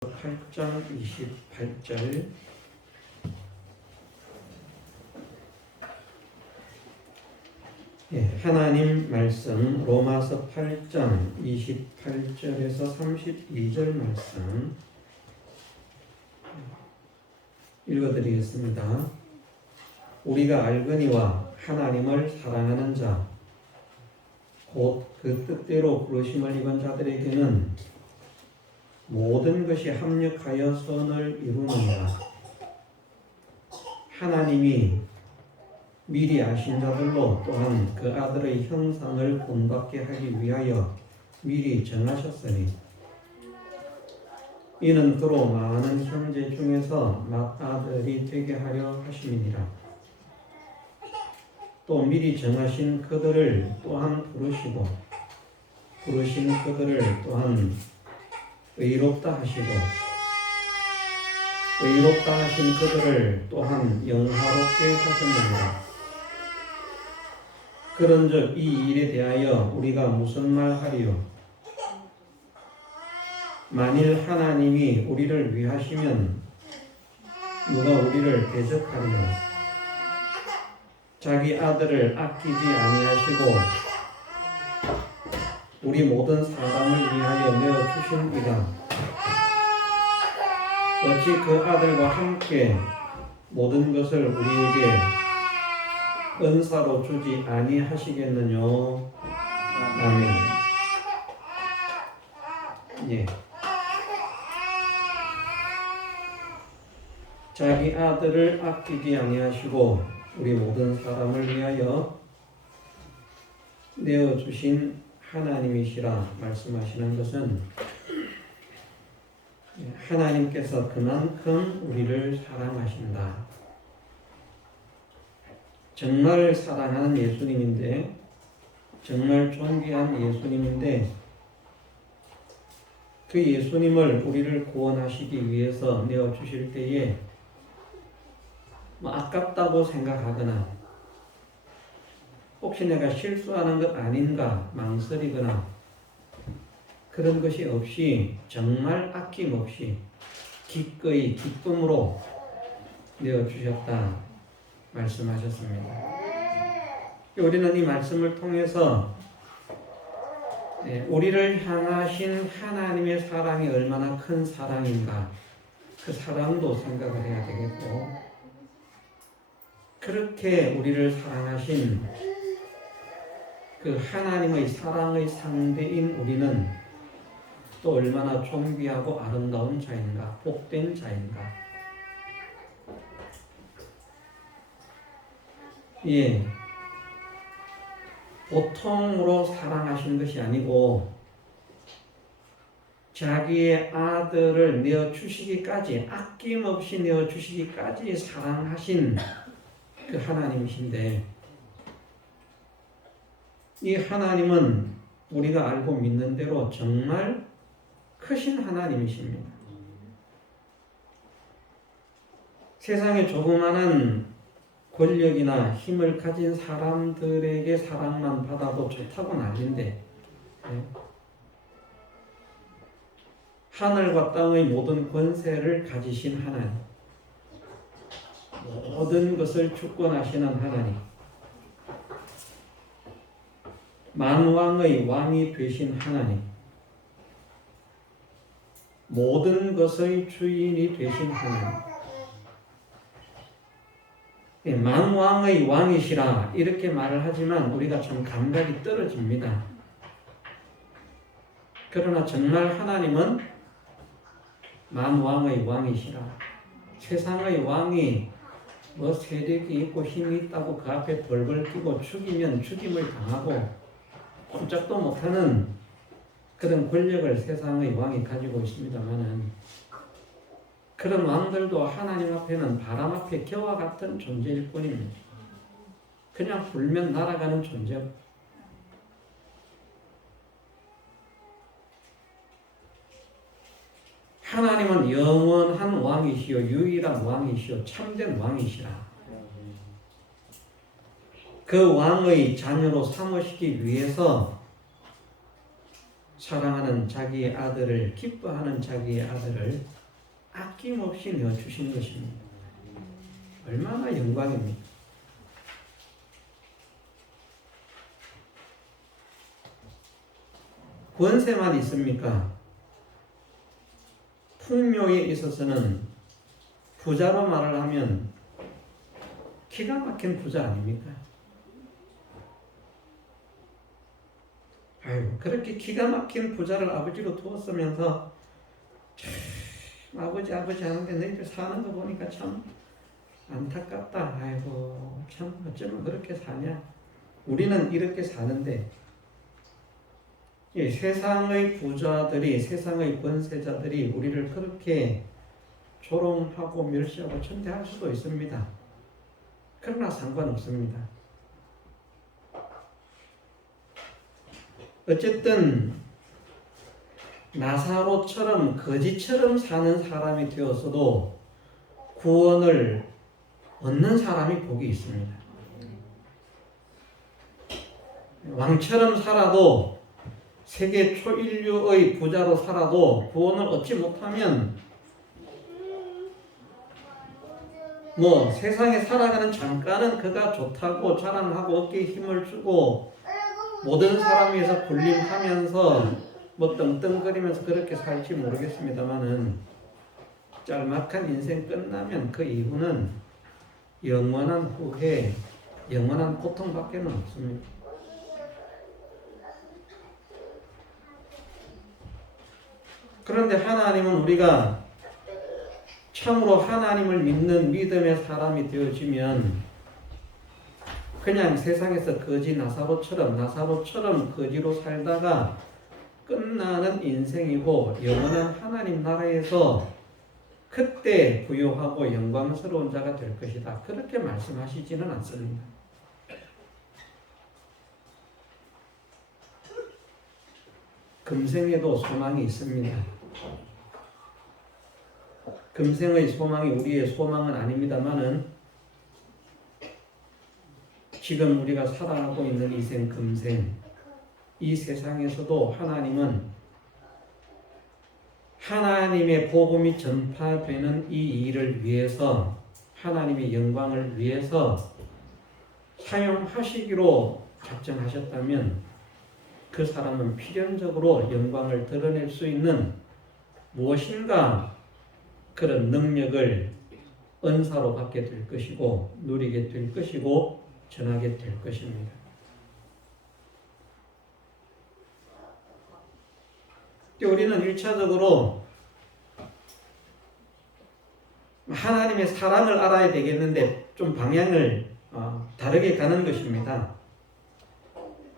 8장 28절. 하나님 말씀 로마서 8장 28절에서 32절 말씀 읽어드리겠습니다. 우리가 알거니와 하나님을 사랑하는 자 곧 그 뜻대로 부르심을 입은 자들에게는 모든 것이 합력하여 선을 이루느니라. 하나님이 미리 아신 자들로 또한 그 아들의 형상을 본받게 하기 위하여 미리 정하셨으니 이는 그로 많은 형제 중에서 맏아들이 되게 하려 하심이니라. 또 미리 정하신 그들을 또한 부르시고 부르신 그들을 또한 의롭다 하시고 의롭다 하신 그들을 또한 영화롭게 하셨느니라. 그런즉 이 일에 대하여 우리가 무슨 말 하리요? 만일 하나님이 우리를 위하시면 누가 우리를 대적하리요? 자기 아들을 아끼지 아니하시고 우리 모든 사람을 위하여 내어주신 이가 어찌 그 아들과 함께 모든 것을 우리에게 은사로 주지 아니하시겠느뇨? 아멘. 예. 자기 아들을 아끼지 아니하시고 우리 모든 사람을 위하여 내어주신 하나님이시라 말씀하시는 것은 하나님께서 그만큼 우리를 사랑하신다. 정말 사랑하는 예수님인데, 정말 존귀한 예수님인데, 그 예수님을 우리를 구원하시기 위해서 내어주실 때에 아깝다고 생각하거나 혹시 내가 실수하는 것 아닌가 망설이거나 그런 것이 없이 정말 아낌없이 기꺼이 기쁨으로 내어주셨다 말씀하셨습니다. 우리는 이 말씀을 통해서 우리를 향하신 하나님의 사랑이 얼마나 큰 사랑인가 그 사랑도 생각을 해야 되겠고 그렇게 우리를 사랑하신 그 하나님의 사랑의 상대인 우리는 또 얼마나 존귀하고 아름다운 자인가, 복된 자인가. 예, 보통으로 사랑하신 것이 아니고 자기의 아들을 내어주시기까지 아낌없이 내어주시기까지 사랑하신 그 하나님이신데 이 하나님은 우리가 알고 믿는 대로 정말 크신 하나님이십니다. 세상에 조그마한 권력이나 힘을 가진 사람들에게 사랑만 받아도 좋다고 난리인데 하늘과 땅의 모든 권세를 가지신 하나님, 모든 것을 주권하시는 하나님, 만왕의 왕이 되신 하나님, 모든 것의 주인이 되신 하나님, 만왕의 왕이시라 이렇게 말을 하지만 우리가 좀 감각이 떨어집니다. 그러나 정말 하나님은 만왕의 왕이시라. 세상의 왕이 세력이 있고 힘이 있다고 그 앞에 벌벌 끼고 죽이면 죽임을 당하고 꼼짝도 못하는 그런 권력을 세상의 왕이 가지고 있습니다만은 그런 왕들도 하나님 앞에는 바람 앞에 겨와 같은 존재일 뿐입니다. 그냥 불면 날아가는 존재. 하나님은 영원한 왕이시요 유일한 왕이시요 참된 왕이시라. 그 왕의 자녀로 삼으시기 위해서 사랑하는 자기의 아들을, 기뻐하는 자기의 아들을 아낌없이 내어주신 것입니다. 얼마나 영광입니까? 권세만 있습니까? 풍요에 있어서는 부자로 말을 하면 기가 막힌 부자 아닙니까? 아유, 그렇게 기가 막힌 부자를 아버지로 두었으면서 참 아버지 하는데 너희들 사는 거 보니까 참 안타깝다. 아이고, 참 어쩌면 그렇게 사냐? 우리는 이렇게 사는데 이 세상의 부자들이, 세상의 권세자들이 우리를 그렇게 조롱하고 멸시하고 천대할 수도 있습니다. 그러나 상관없습니다. 어쨌든 나사로처럼 거지처럼 사는 사람이 되었어도 구원을 얻는 사람이 복이 있습니다. 왕처럼 살아도 세계 초인류의 부자로 살아도 구원을 얻지 못하면 세상에 살아가는 잠깐은 그가 좋다고 자랑하고 어깨에 힘을 주고 모든 사람 위해서 군림하면서 떵떵거리면서 그렇게 살지 모르겠습니다만은 짤막한 인생 끝나면 그 이후는 영원한 후회, 영원한 고통밖에 없습니다. 그런데 하나님은 우리가 참으로 하나님을 믿는 믿음의 사람이 되어지면 그냥 세상에서 거지 나사로처럼 거지로 살다가 끝나는 인생이고 영원한 하나님 나라에서 그때 부유하고 영광스러운 자가 될 것이다. 그렇게 말씀하시지는 않습니다. 금생에도 소망이 있습니다. 금생의 소망이 우리의 소망은 아닙니다만은 지금 우리가 살아가고 있는 이 생 금생, 이 세상에서도 하나님은 하나님의 복음이 전파되는 이 일을 위해서, 하나님의 영광을 위해서 사용하시기로 작정하셨다면 그 사람은 필연적으로 영광을 드러낼 수 있는 무엇인가 그런 능력을 은사로 받게 될 것이고 누리게 될 것이고 전하게 될 것입니다. 우리는 1차적으로 하나님의 사랑을 알아야 되겠는데 좀 방향을 다르게 가는 것입니다.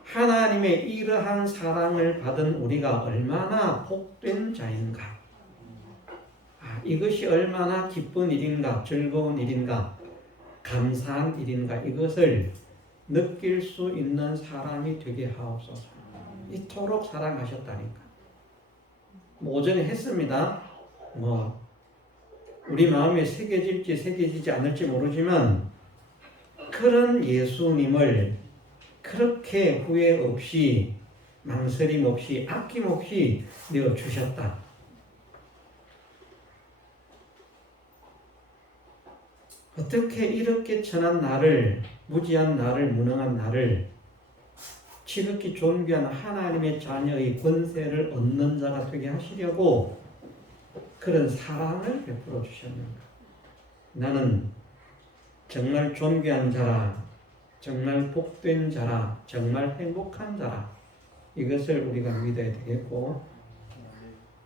하나님의 이러한 사랑을 받은 우리가 얼마나 복된 자인가, 이것이 얼마나 기쁜 일인가, 즐거운 일인가, 감사한 일인가, 이것을 느낄 수 있는 사람이 되게 하옵소서. 이토록 사랑하셨다니까. 오전에 했습니다. 우리 마음에 새겨질지 새겨지지 않을지 모르지만 그런 예수님을 그렇게 후회 없이 망설임 없이 아낌없이 내어주셨다. 어떻게 이렇게 천한 나를, 무지한 나를, 무능한 나를 지극히 존귀한 하나님의 자녀의 권세를 얻는 자가 되게 하시려고 그런 사랑을 베풀어 주셨는가. 나는 정말 존귀한 자라, 정말 복된 자라, 정말 행복한 자라, 이것을 우리가 믿어야 되겠고,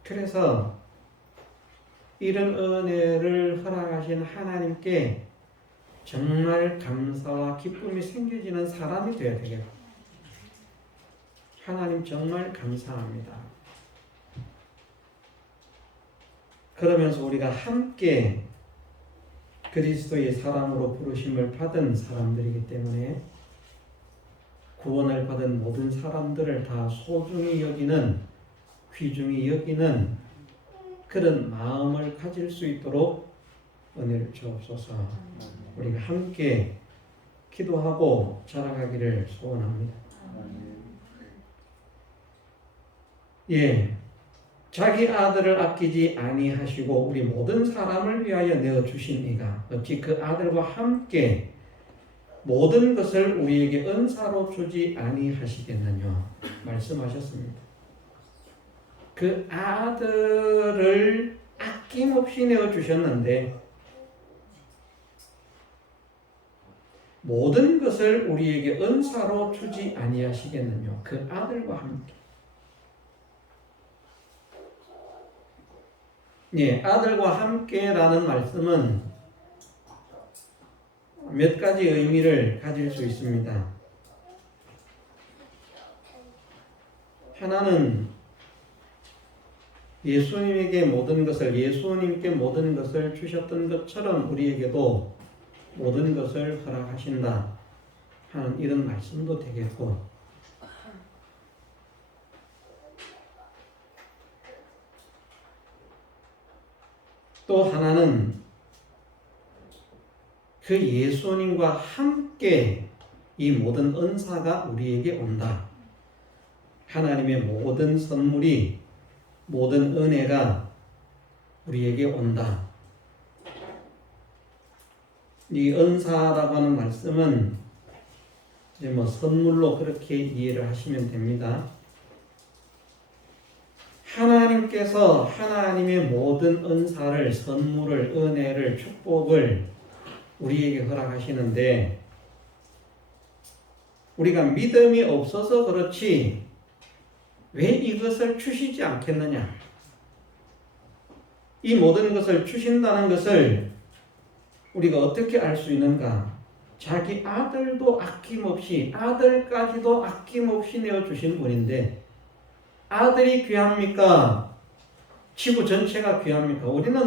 그래서 이런 은혜를 허락하신 하나님께 정말 감사와 기쁨이 생겨지는 사람이 되어야 되겠고, 하나님 정말 감사합니다. 그러면서 우리가 함께 그리스도의 사랑으로 부르심을 받은 사람들이기 때문에 구원을 받은 모든 사람들을 다 소중히 여기는, 귀중히 여기는 그런 마음을 가질 수 있도록 은혜를 주옵소서. 우리가 함께 기도하고 자라가기를 소원합니다. 예, 자기 아들을 아끼지 아니하시고 우리 모든 사람을 위하여 내어 주신 이가 어찌 그 아들과 함께 모든 것을 우리에게 은사로 주지 아니하시겠느냐 말씀하셨습니다. 그 아들을 아낌없이 내어 주셨는데 모든 것을 우리에게 은사로 주지 아니하시겠느냐 그 아들과 함께. 예, 아들과 함께라는 말씀은 몇 가지 의미를 가질 수 있습니다. 하나는 예수님께 모든 것을 주셨던 것처럼 우리에게도 모든 것을 허락하신다 하는 이런 말씀도 되겠고, 또 하나는 그 예수님과 함께 이 모든 은사가 우리에게 온다. 하나님의 모든 선물이, 모든 은혜가 우리에게 온다. 이 은사라고 하는 말씀은 이제 선물로 그렇게 이해를 하시면 됩니다. 하나님께서 하나님의 모든 은사를, 선물을, 은혜를, 축복을 우리에게 허락하시는데 우리가 믿음이 없어서 그렇지 왜 이것을 주시지 않겠느냐? 이 모든 것을 주신다는 것을 우리가 어떻게 알 수 있는가? 자기 아들도 아낌없이, 아들까지도 아낌없이 내어주신 분인데 아들이 귀합니까? 지구 전체가 귀합니까? 우리는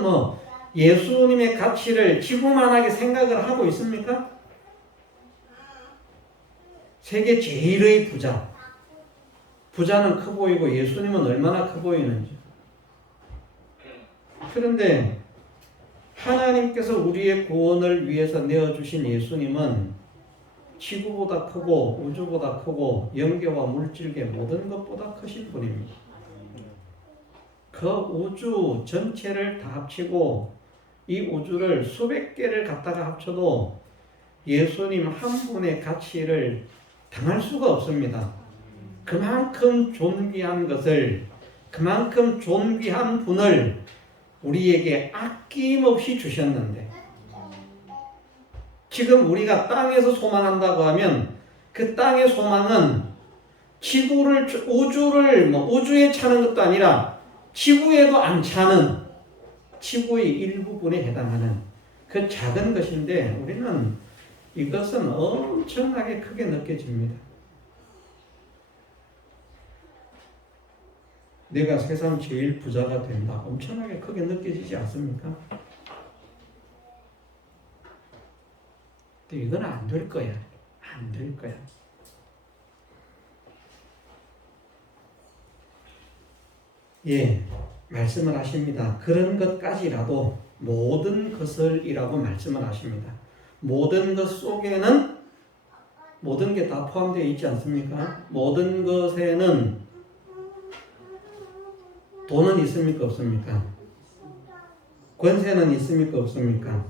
예수님의 가치를 지구만하게 생각을 하고 있습니까? 세계 제일의 부자. 부자는 커 보이고 예수님은 얼마나 커 보이는지. 그런데 하나님께서 우리의 구원을 위해서 내어주신 예수님은 지구보다 크고 우주보다 크고 영계와 물질계 모든 것보다 크신 분입니다. 그 우주 전체를 다 합치고 이 우주를 수백 개를 갖다가 합쳐도 예수님 한 분의 가치를 당할 수가 없습니다. 그만큼 존귀한 것을, 그만큼 존귀한 분을 우리에게 아낌없이 주셨는데 지금 우리가 땅에서 소망한다고 하면 그 땅의 소망은 지구를, 우주에 차는 것도 아니라 지구에도 안 차는 지구의 일부분에 해당하는 그 작은 것인데 우리는 이것은 엄청나게 크게 느껴집니다. 내가 세상 제일 부자가 된다. 엄청나게 크게 느껴지지 않습니까? 근데 이건 안 될 거야. 안 될 거야. 예, 말씀을 하십니다. 그런 것까지라도 모든 것을이라고 말씀을 하십니다. 모든 것 속에는 모든 게 다 포함되어 있지 않습니까? 모든 것에는 돈은 있습니까? 없습니까? 권세는 있습니까? 없습니까?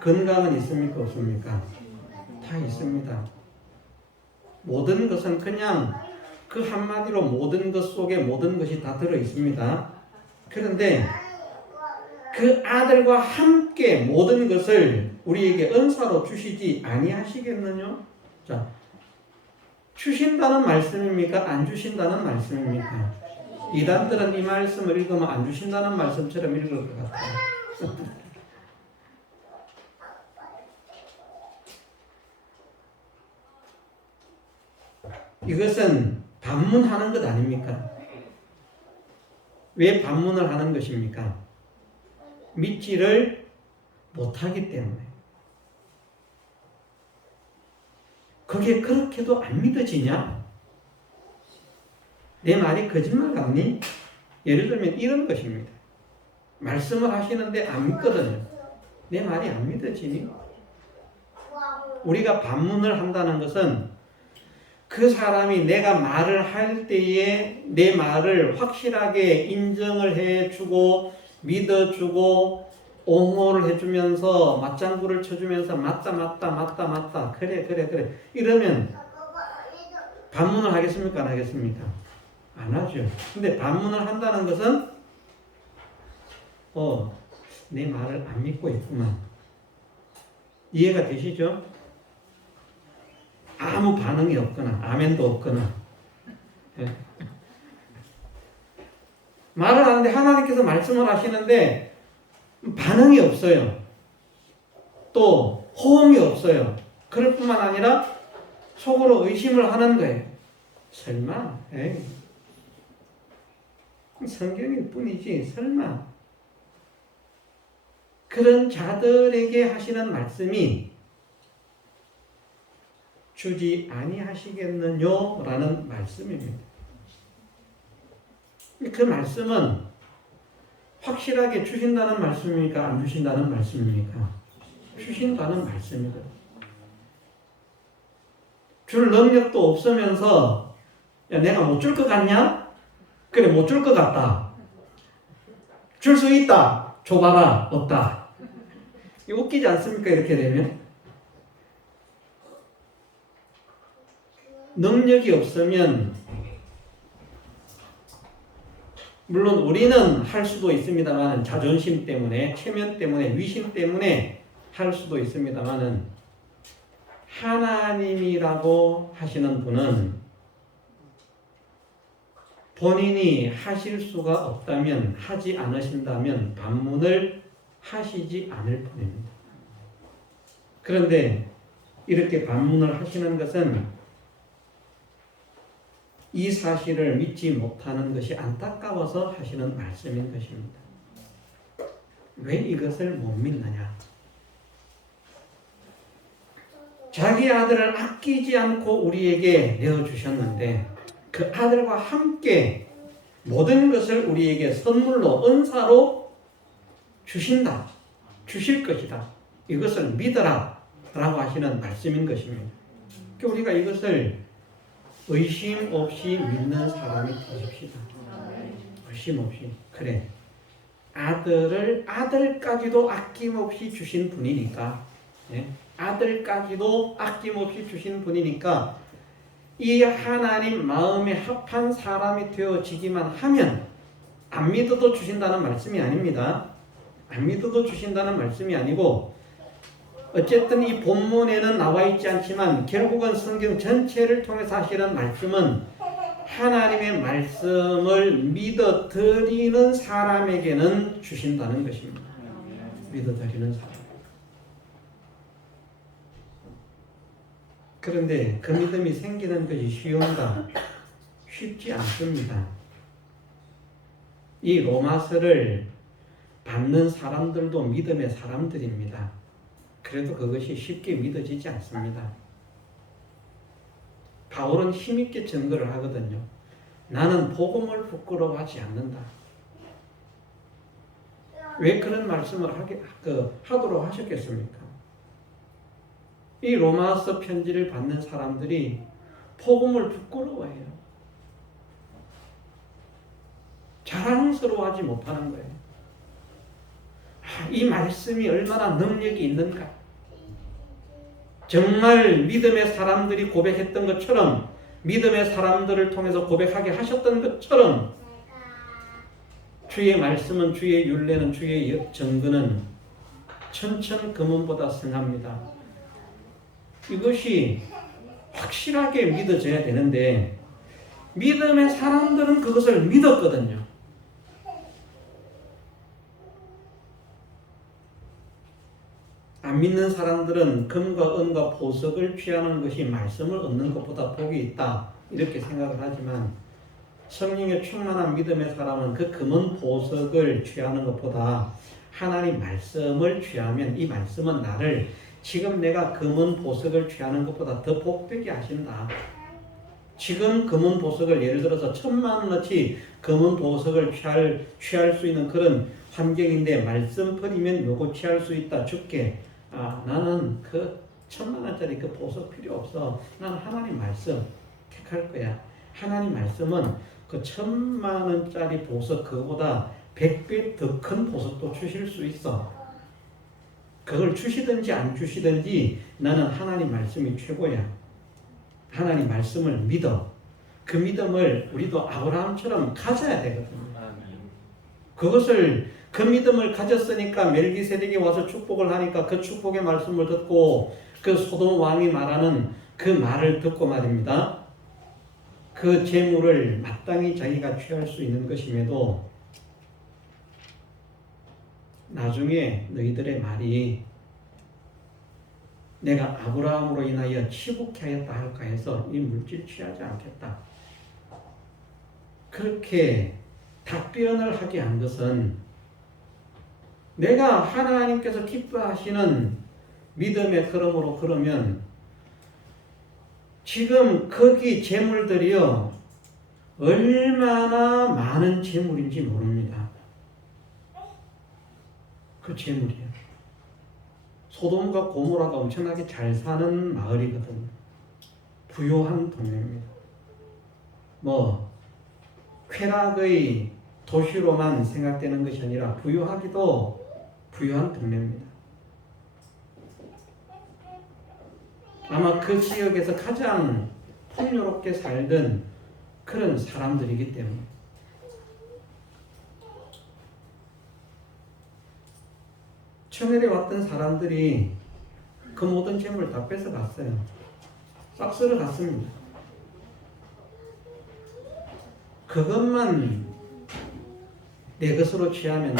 건강은 있습니까? 없습니까? 다 있습니다. 모든 것은 그냥 그 한마디로 모든 것 속에 모든 것이 다 들어 있습니다. 그런데 그 아들과 함께 모든 것을 우리에게 은사로 주시지 아니하시겠느냐? 자, 주신다는 말씀입니까? 안 주신다는 말씀입니까? 이단들은 이 말씀을 읽으면 안 주신다는 말씀처럼 읽을 것 같아요. 이것은 반문하는 것 아닙니까? 왜 반문을 하는 것입니까? 믿지를 못하기 때문에. 그게 그렇게도 안 믿어지냐? 내 말이 거짓말 같니? 예를 들면 이런 것입니다. 말씀을 하시는데 안 믿거든요. 내 말이 안 믿어지니? 우리가 반문을 한다는 것은 그 사람이 내가 말을 할 때에 내 말을 확실하게 인정을 해주고 믿어주고 옹호를 해주면서 맞장구를 쳐주면서 맞다 그래 이러면 반문을 하겠습니까? 안 하겠습니까? 안 하죠. 근데 반문을 한다는 것은 내 말을 안 믿고 있구만. 이해가 되시죠? 아무 반응이 없거나 아멘도 없거나 예. 말을 하는데 하나님께서 말씀을 하시는데 반응이 없어요. 또 호응이 없어요. 그럴 뿐만 아니라 속으로 의심을 하는 거예요. 설마 에이. 성경일 뿐이지 설마. 그런 자들에게 하시는 말씀이 주지 아니하시겠느뇨? 라는 말씀입니다. 그 말씀은 확실하게 주신다는 말씀입니까? 안 주신다는 말씀입니까? 주신다는 말씀이거든요. 줄 능력도 없으면서 야, 내가 못 줄 것 같냐? 그래, 못 줄 것 같다. 줄 수 있다. 줘봐라. 없다. 이거 웃기지 않습니까? 이렇게 되면. 능력이 없으면 물론 우리는 할 수도 있습니다만 자존심 때문에 체면 때문에 위심 때문에 할 수도 있습니다만 하나님이라고 하시는 분은 본인이 하실 수가 없다면 하지 않으신다면 반문을 하시지 않을 뿐입니다. 그런데 이렇게 반문을 하시는 것은 이 사실을 믿지 못하는 것이 안타까워서 하시는 말씀인 것입니다. 왜 이것을 못 믿느냐? 자기 아들을 아끼지 않고 우리에게 내어주셨는데 그 아들과 함께 모든 것을 우리에게 선물로 은사로 주신다. 주실 것이다. 이것을 믿어라 라고 하시는 말씀인 것입니다. 우리가 이것을 의심 없이 믿는 사람이 되십시다. 의심 없이. 그래. 아들까지도 아낌없이 주신 분이니까. 예? 아들까지도 아낌없이 주신 분이니까 이 하나님 마음에 합한 사람이 되어지기만 하면 안 믿어도 주신다는 말씀이 아닙니다. 안 믿어도 주신다는 말씀이 아니고 어쨌든 이 본문에는 나와 있지 않지만 결국은 성경 전체를 통해서 하시는 말씀은 하나님의 말씀을 믿어드리는 사람에게는 주신다는 것입니다. 믿어드리는 사람. 그런데 그 믿음이 생기는 것이 쉬운가? 쉽지 않습니다. 이 로마서를 받는 사람들도 믿음의 사람들입니다. 그래도 그것이 쉽게 믿어지지 않습니다. 바울은 힘있게 증거를 하거든요. 나는 복음을 부끄러워하지 않는다. 왜 그런 말씀을 하도록 하셨겠습니까? 이 로마서 편지를 받는 사람들이 복음을 부끄러워해요. 자랑스러워하지 못하는 거예요. 이 말씀이 얼마나 능력이 있는가. 정말 믿음의 사람들이 고백했던 것처럼 믿음의 사람들을 통해서 고백하게 하셨던 것처럼 주의 말씀은 주의 율례는 주의 증거는 천천금은보다 승합니다. 이것이 확실하게 믿어져야 되는데 믿음의 사람들은 그것을 믿었거든요. 안 믿는 사람들은 금과 은과 보석을 취하는 것이 말씀을 얻는 것보다 복이 있다 이렇게 생각을 하지만 성령의 충만한 믿음의 사람은 그 금은 보석을 취하는 것보다 하나님 말씀을 취하면 이 말씀은 나를 지금 내가 금은 보석을 취하는 것보다 더 복되게 하신다. 지금 금은 보석을 예를 들어서 1,000,000원어치 금은 보석을 취할 수 있는 그런 환경인데 말씀 버리면 요거 취할 수 있다 줄게. 나는 그 1,000,000원짜리 그 보석 필요 없어. 나는 하나님 말씀 택할 거야. 하나님 말씀은 그 1,000만 원짜리 보석 그거보다 100배 더 큰 보석도 주실 수 있어. 그걸 주시든지 안 주시든지 나는 하나님 말씀이 최고야. 하나님 말씀을 믿어. 그 믿음을 우리도 아브라함처럼 가져야 되거든요. 그것을 그 믿음을 가졌으니까 멜기세덱이 와서 축복을 하니까 그 축복의 말씀을 듣고 그 소돔 왕이 말하는 그 말을 듣고 말입니다. 그 재물을 마땅히 자기가 취할 수 있는 것임에도 나중에 너희들의 말이 내가 아브라함으로 인하여 치복케 하였다 할까 해서 이 물질 취하지 않겠다. 그렇게 답변을 하게 한 것은 내가 하나님께서 기뻐하시는 믿음의 흐름으로 그러면 지금 거기 재물들이요 얼마나 많은 재물인지 모릅니다. 그 재물이에요. 소돔과 고모라가 엄청나게 잘 사는 마을이거든요. 부유한 동네입니다. 쾌락의 도시로만 생각되는 것이 아니라 부유하기도 부유한 동네입니다. 아마 그 지역에서 가장 풍요롭게 살던 그런 사람들이기 때문에 천엘에 왔던 사람들이 그 모든 재물을 다 뺏어갔어요. 싹 쓸어갔습니다. 그것만 내 것으로 취하면요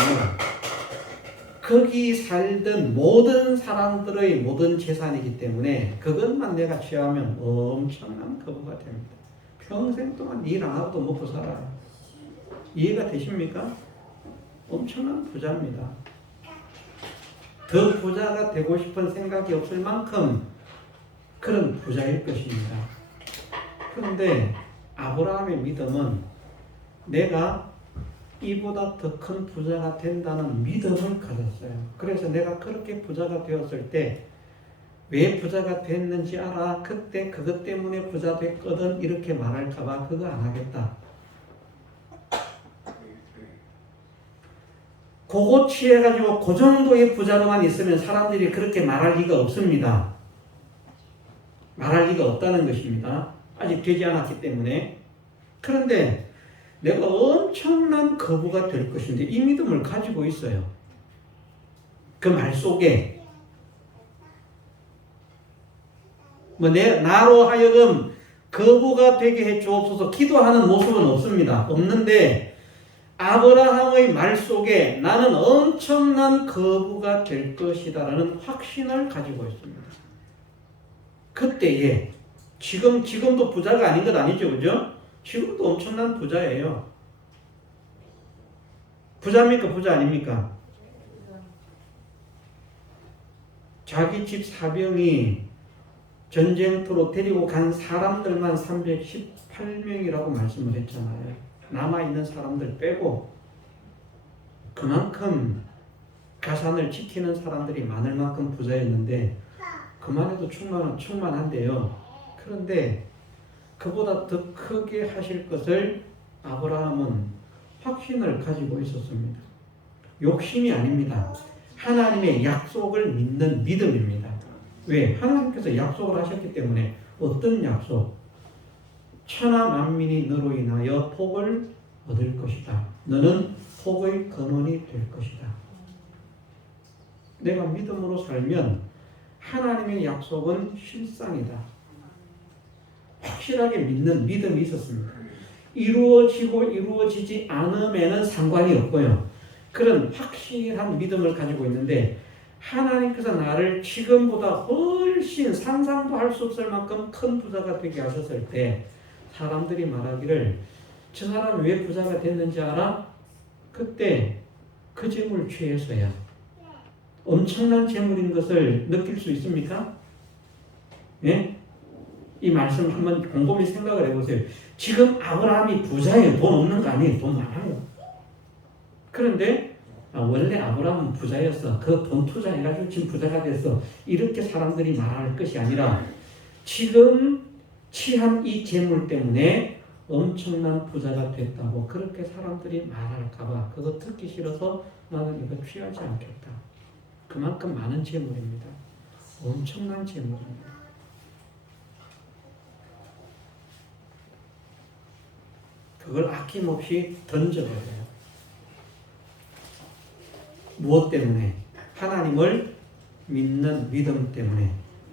거기 살던 모든 사람들의 모든 재산이기 때문에 그것만 내가 취하면 엄청난 거부가 됩니다. 평생 동안 일 안 하고도 먹고 살아요. 이해가 되십니까? 엄청난 부자입니다. 더 부자가 되고 싶은 생각이 없을 만큼 그런 부자일 것입니다. 그런데 아브라함의 믿음은 내가 이보다 더 큰 부자가 된다는 믿음을 가졌어요. 그래서 내가 그렇게 부자가 되었을 때 왜 부자가 됐는지 알아? 그때 그것 때문에 부자 됐거든 이렇게 말할까봐 그거 안 하겠다. 그거 취해가지고 그 정도의 부자로만 있으면 사람들이 그렇게 말할 리가 없습니다. 말할 리가 없다는 것입니다. 아직 되지 않았기 때문에. 그런데 내가 엄청난 거부가 될 것인데 이 믿음을 가지고 있어요. 그 말 속에 나로 하여금 거부가 되게 해 주옵소서 기도하는 모습은 없습니다. 없는데 아브라함의 말 속에 나는 엄청난 거부가 될 것이다라는 확신을 가지고 있습니다. 그때에 지금도 부자가 아닌 것 아니죠, 그죠? 지금도 엄청난 부자예요. 부자입니까? 부자 아닙니까? 자기 집 사병이 전쟁터로 데리고 간 사람들만 318명이라고 말씀을 했잖아요. 남아있는 사람들 빼고 그만큼 가산을 지키는 사람들이 많을 만큼 부자였는데 그만해도 충만한데요. 그런데 그보다 더 크게 하실 것을 아브라함은 확신을 가지고 있었습니다. 욕심이 아닙니다. 하나님의 약속을 믿는 믿음입니다. 왜? 하나님께서 약속을 하셨기 때문에. 어떤 약속? 천하 만민이 너로 인하여 복을 얻을 것이다. 너는 복의 근원이 될 것이다. 내가 믿음으로 살면 하나님의 약속은 실상이다. 확실하게 믿는 믿음이 있었습니다. 이루어지고 이루어지지 않음에는 상관이 없고요. 그런 확실한 믿음을 가지고 있는데 하나님께서 나를 지금보다 훨씬 상상도 할 수 없을 만큼 큰 부자가 되게 하셨을 때 사람들이 말하기를 저 사람 왜 부자가 됐는지 알아? 그때 그 재물 취해서야. 엄청난 재물인 것을 느낄 수 있습니까? 예? 이 말씀 한번 곰곰이 생각을 해보세요. 지금 아브라함이 부자예요. 돈 없는 거 아니에요. 돈 많아요. 그런데 원래 아브라함은 부자였어. 그 돈 투자해가지고 지금 부자가 됐어. 이렇게 사람들이 말할 것이 아니라 지금 취한 이 재물 때문에 엄청난 부자가 됐다고 그렇게 사람들이 말할까봐 그거 듣기 싫어서 나는 이거 취하지 않겠다. 그만큼 많은 재물입니다. 엄청난 재물입니다. 그걸 아낌없이 던져버려요. 무엇 때문에? 하나님을 믿는 믿음 때문에.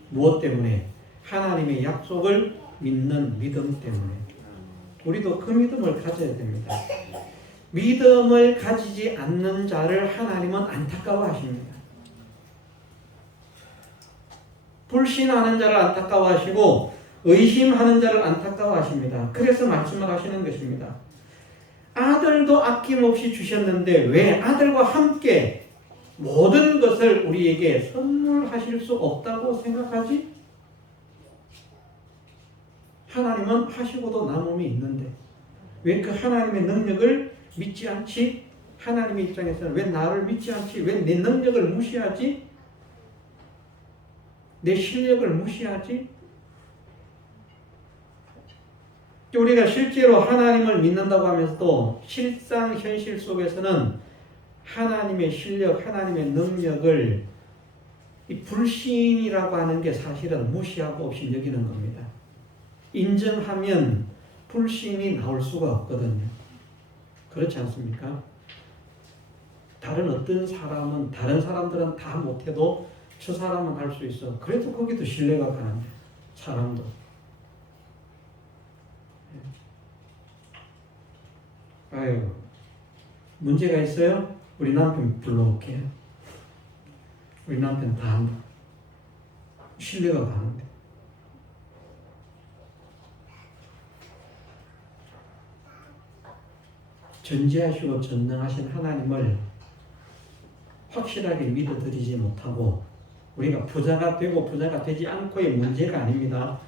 무엇 때문에? 하나님의 약속을 믿는 믿음 때문에. 우리도 그 믿음을 가져야 됩니다. 믿음을 가지지 않는 자를 하나님은 안타까워하십니다. 불신하는 자를 안타까워하시고 의심하는 자를 안타까워하십니다. 그래서 말씀을 하시는 것입니다. 아들도 아낌없이 주셨는데 왜 아들과 함께 모든 것을 우리에게 선물하실 수 없다고 생각하지? 하나님은 하시고도 남음이 있는데 왜 그 하나님의 능력을 믿지 않지? 하나님의 입장에서는 왜 나를 믿지 않지? 왜 내 능력을 무시하지? 내 실력을 무시하지? 우리가 실제로 하나님을 믿는다고 하면서도 실상 현실 속에서는 하나님의 실력, 하나님의 능력을 이 불신이라고 하는 게 사실은 무시하고 없이 여기는 겁니다. 인정하면 불신이 나올 수가 없거든요. 그렇지 않습니까? 다른 어떤 사람은, 다른 사람들은 다 못해도 저 사람은 할 수 있어. 그래도 거기도 신뢰가 가는데, 사람도. 아유, 문제가 있어요? 우리 남편 불러올게요. 우리 남편 다 한다. 신뢰가 가는데. 전지하시고 전능하신 하나님을 확실하게 믿어드리지 못하고 우리가 부자가 되고 부자가 되지 않고의 문제가 아닙니다.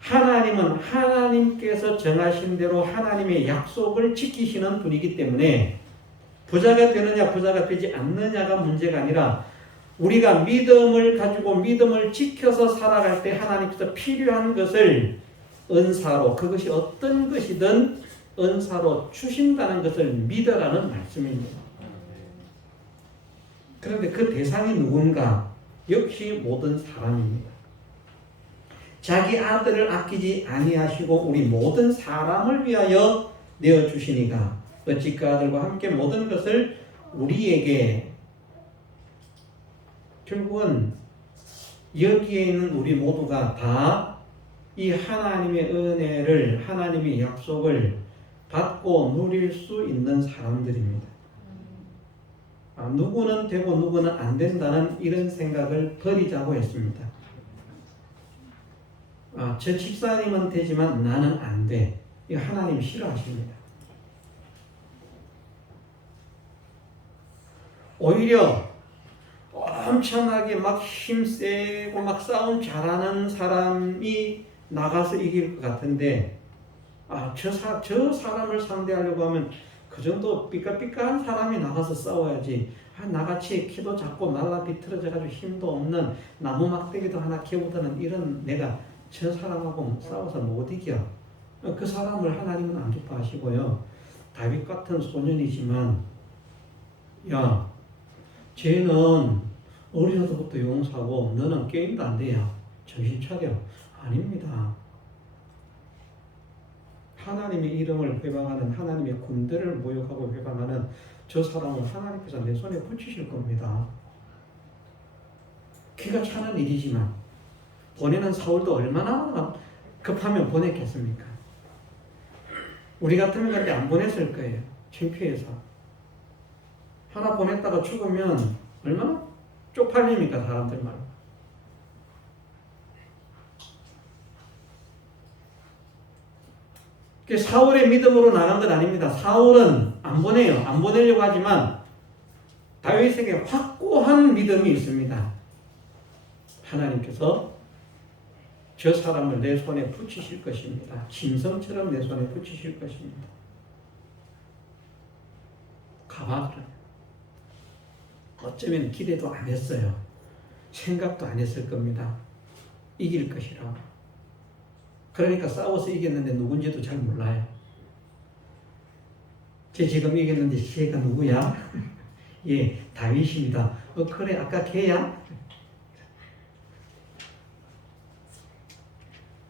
하나님은 하나님께서 정하신 대로 하나님의 약속을 지키시는 분이기 때문에 부자가 되느냐 부자가 되지 않느냐가 문제가 아니라 우리가 믿음을 가지고 믿음을 지켜서 살아갈 때 하나님께서 필요한 것을 은사로, 그것이 어떤 것이든 은사로 주신다는 것을 믿으라는 말씀입니다. 그런데 그 대상이 누군가? 역시 모든 사람입니다. 자기 아들을 아끼지 아니하시고 우리 모든 사람을 위하여 내어주시니가 어찌 그 아들과 함께 모든 것을 우리에게, 결국은 여기에 있는 우리 모두가 다 이 하나님의 은혜를, 하나님의 약속을 받고 누릴 수 있는 사람들입니다. 누구는 되고 누구는 안 된다는 이런 생각을 버리자고 했습니다. 저 집사님은 되지만 나는 안 돼. 이거 하나님 싫어하십니다. 오히려 엄청나게 막 힘세고 막 싸움 잘하는 사람이 나가서 이길 것 같은데 저 사람을 상대하려고 하면 그 정도 삐까삐까한 사람이 나가서 싸워야지. 나같이 키도 작고 말라 비틀어져가지고 힘도 없는 나무 막대기도 하나 키우더는 이런 내가 저 사람하고 싸워서 못 이겨. 그 사람을 하나님은 안 기뻐하시고요. 다윗 같은 소년이지만 야, 쟤는 어려서부터 용사고 너는 게임도 안 돼요. 정신 차려. 아닙니다. 하나님의 이름을 회방하는, 하나님의 군대를 모욕하고 회방하는 저 사람을 하나님께서 내 손에 붙이실 겁니다. 기가 차는 일이지만 보내는 사울도 얼마나 급하면 보냈겠습니까? 우리 같으면 그때 안 보냈을 거예요. 창피해서. 하나 보냈다가 죽으면 얼마나 쪽팔립니까, 사람들 말로. 사울의 믿음으로 나간 건 아닙니다. 사울은 안 보내요. 안 보내려고 하지만 다윗에게 확고한 믿음이 있습니다. 하나님께서 저 사람을 내 손에 붙이실 것입니다. 짐승처럼 내 손에 붙이실 것입니다. 가봐 그러면. 어쩌면 기대도 안 했어요. 생각도 안 했을 겁니다. 이길 것이라고. 그러니까 싸워서 이겼는데 누군지도 잘 몰라요. 쟤 지금 이겼는데 걔가 누구야? 예, 다윗입니다. 그래, 아까 걔야?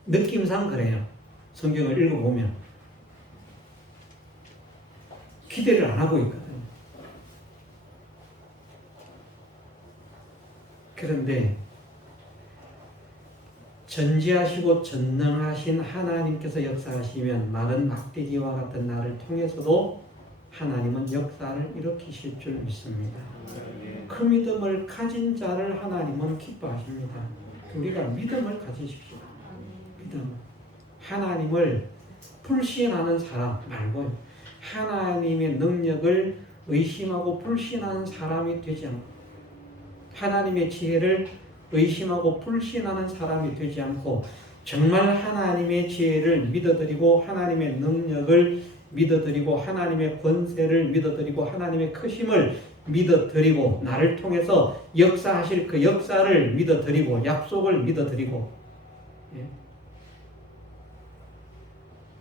느낌상 그래요. 성경을 읽어보면 기대를 안 하고 있거든요. 그런데 전지하시고 전능하신 하나님께서 역사하시면 마른 막대기와 같은 나를 통해서도 하나님은 역사를 일으키실 줄 믿습니다. 그 믿음을 가진 자를 하나님은 기뻐하십니다. 우리가 믿음을 가지십시오. 믿음. 하나님을 불신하는 사람 말고요. 하나님의 능력을 의심하고 불신하는 사람이 되지 않고, 하나님의 지혜를 의심하고 불신하는 사람이 되지 않고, 정말 하나님의 지혜를 믿어드리고 하나님의 능력을 믿어드리고 하나님의 권세를 믿어드리고 하나님의 크심을 믿어드리고 나를 통해서 역사하실 그 역사를 믿어드리고 약속을 믿어드리고,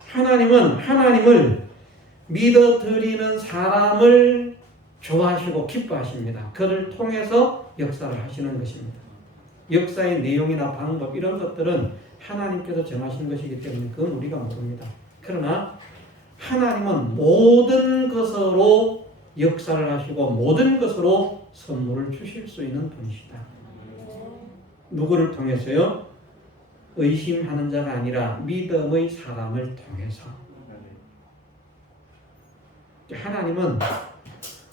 하나님은 하나님을 믿어드리는 사람을 좋아하시고 기뻐하십니다. 그를 통해서 역사를 하시는 것입니다. 역사의 내용이나 방법 이런 것들은 하나님께서 정하신 것이기 때문에 그건 우리가 모릅니다. 그러나 하나님은 모든 것으로 역사를 하시고 모든 것으로 선물을 주실 수 있는 분이시다. 누구를 통해서요? 의심하는 자가 아니라 믿음의 사람을 통해서. 하나님은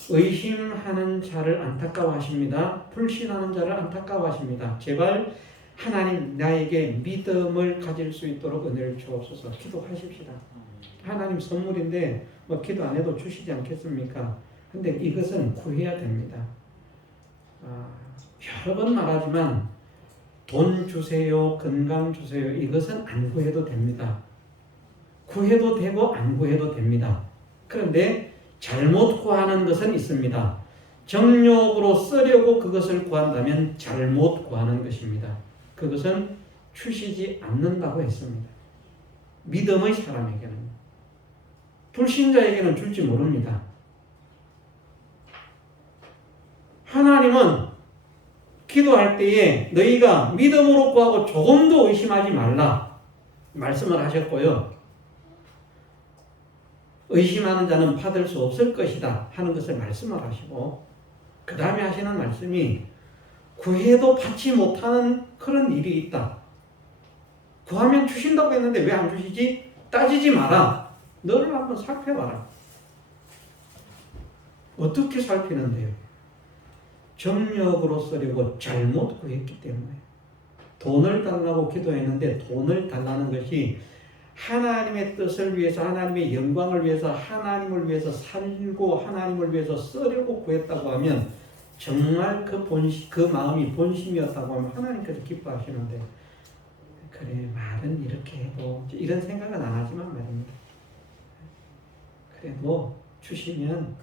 의심하는 자를 안타까워하십니다. 불신하는 자를 안타까워하십니다. 제발 하나님 나에게 믿음을 가질 수 있도록 은혜를 주옵소서. 기도하십시다. 하나님 선물인데 뭐 기도 안 해도 주시지 않겠습니까? 근데 이것은 구해야 됩니다. 여러 번 말하지만 돈 주세요, 건강 주세요, 이것은 안 구해도 됩니다. 구해도 되고 안 구해도 됩니다. 그런데 잘못 구하는 것은 있습니다. 정욕으로 쓰려고 그것을 구한다면 잘못 구하는 것입니다. 그것은 주시지 않는다고 했습니다. 믿음의 사람에게는. 불신자에게는 줄지 모릅니다. 하나님은 기도할 때에 너희가 믿음으로 구하고 조금도 의심하지 말라 말씀을 하셨고요. 의심하는 자는 받을 수 없을 것이다 하는 것을 말씀을 하시고, 그 다음에 하시는 말씀이 구해도 받지 못하는 그런 일이 있다. 구하면 주신다고 했는데 왜 안 주시지? 따지지 마라. 너를 한번 살펴봐라. 어떻게 살피는데요? 정력으로 쓰려고 잘못 구했기 때문에. 돈을 달라고 기도했는데 돈을 달라는 것이 하나님의 뜻을 위해서, 하나님의 영광을 위해서, 하나님을 위해서 살고 하나님을 위해서 쓰려고 구했다고 하면 정말 그 마음이 본심이었다고 하면 하나님께서 기뻐하시는데, 그래 말은 이렇게 해도 이런 생각은 안 하지만 말입니다. 그래도 주시면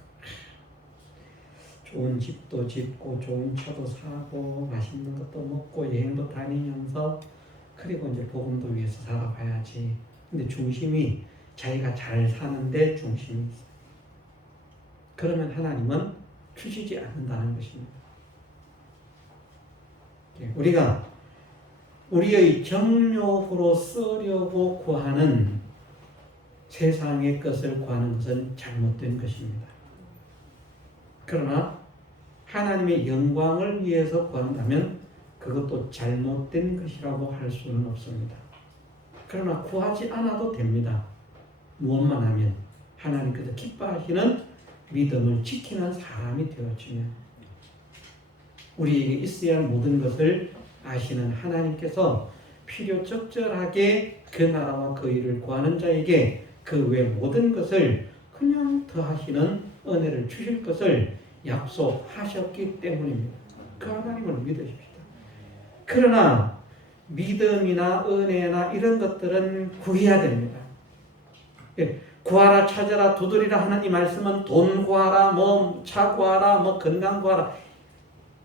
좋은 집도 짓고 좋은 차도 사고 맛있는 것도 먹고 여행도 다니면서, 그리고 이제 복음도 위해서 살아가야지. 근데 중심이 자기가 잘 사는데 중심이 있어요. 그러면 하나님은 주시지 않는다는 것입니다. 우리가 우리의 정욕으로 쓰려고 구하는 세상의 것을 구하는 것은 잘못된 것입니다. 그러나 하나님의 영광을 위해서 구한다면 그것도 잘못된 것이라고 할 수는 없습니다. 그러나 구하지 않아도 됩니다. 무엇만 하면 하나님께서 기뻐하시는 믿음을 지키는 사람이 되어지면, 우리에게 있어야 할 모든 것을 아시는 하나님께서 필요 적절하게 그 나라와 그 일을 구하는 자에게 그 외 모든 것을 그냥 더하시는 은혜를 주실 것을 약속하셨기 때문입니다. 그 하나님을 믿으십시다. 그러나 믿음이나 은혜나 이런 것들은 구해야 됩니다. 구하라, 찾아라, 두드리라 하는 이 말씀은 돈 구하라, 차 구하라, 건강 구하라,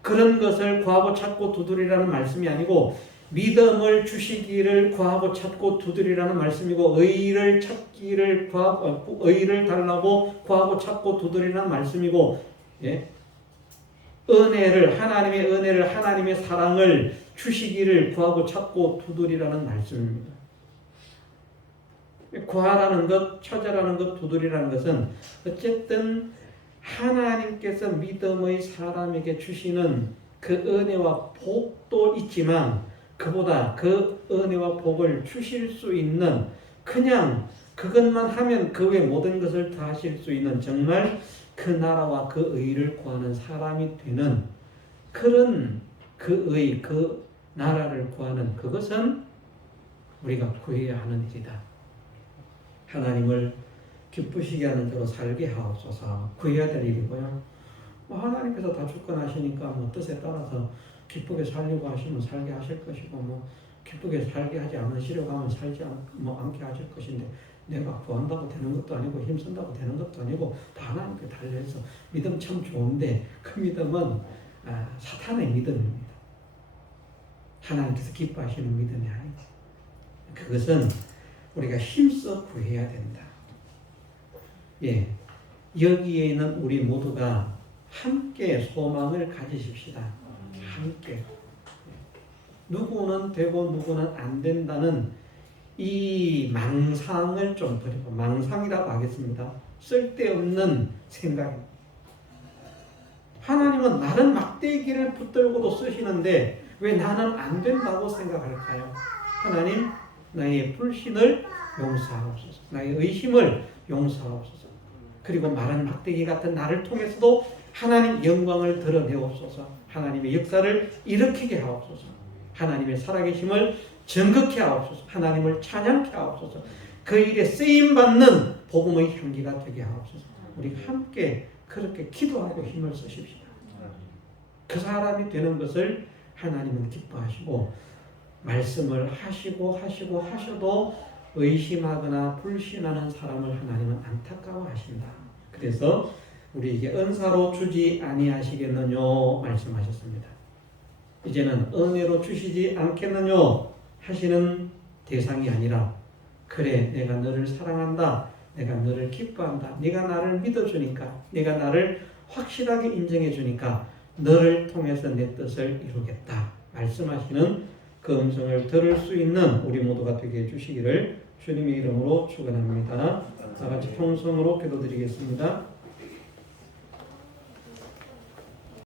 그런 것을 구하고 찾고 두드리라는 말씀이 아니고, 믿음을 주시기를 구하고 찾고 두드리라는 말씀이고 의를 찾기를 구하고 의를 달라고 구하고 찾고 두드리라는 말씀이고 예? 은혜를 하나님의 은혜를 하나님의 사랑을 주시기를 구하고 찾고 두드리라는 말씀입니다. 구하라는 것, 찾아라는 것, 두드리라는 것은 어쨌든 하나님께서 믿음의 사람에게 주시는 그 은혜와 복도 있지만 그보다 그 은혜와 복을 주실 수 있는 그냥 그것만 하면 그 외 모든 것을 다 하실 수 있는 정말 그 나라와 그 의를 구하는 사람이 되는 그런 그 의, 그 나라를 구하는 그것은 우리가 구해야 하는 일이다. 하나님을 기쁘시게 하는 대로 살게 하옵소서. 구해야 될 일이고요. 하나님께서 다 주권하시니까 뜻에 따라서 기쁘게 살려고 하시면 살게 하실 것이고 기쁘게 살게 하지 않으시려고 하면 살지 않게 하실 것인데 내가 구한다고 되는 것도 아니고 힘쓴다고 되는 것도 아니고 다 하나님께 달려서 믿음 참 좋은데 그 믿음은 사탄의 믿음입니다. 하나님께서 기뻐하시는 믿음이 아니지. 그것은 우리가 힘써 구해야 된다. 예, 여기에 있는 우리 모두가 함께 소망을 가지십시다. 함께. 누구는 되고 누구는 안 된다는 이 망상을 좀 버리고 망상이라고 하겠습니다. 쓸데없는 생각입니다. 하나님은 나는 막대기를 붙들고도 쓰시는데 왜 나는 안 된다고 생각할까요? 하나님 나의 불신을 용서하옵소서. 나의 의심을 용서하옵소서. 그리고 마른 막대기 같은 나를 통해서도 하나님 영광을 드러내옵소서. 하나님의 역사를 일으키게 하옵소서. 하나님의 살아계심을 증거케 하옵소서. 하나님을 찬양케 하옵소서. 그 일에 쓰임받는 복음의 향기가 되게 하옵소서. 우리 함께 그렇게 기도하고 힘을 쓰십시다. 그 사람이 되는 것을 하나님은 기뻐하시고 말씀을 하셔도 의심하거나 불신하는 사람을 하나님은 안타까워하신다. 그래서 우리에게 은사로 주지 아니하시겠느뇨 말씀하셨습니다. 이제는 은혜로 주시지 않겠느뇨 하시는 대상이 아니라 그래 내가 너를 사랑한다. 내가 너를 기뻐한다. 네가 나를 믿어주니까 네가 나를 확실하게 인정해주니까 너를 통해서 내 뜻을 이루겠다. 말씀하시는 그 음성을 들을 수 있는 우리 모두가 되게 해주시기를 주님의 이름으로 축원합니다. 다 같이 통성으로 기도드리겠습니다.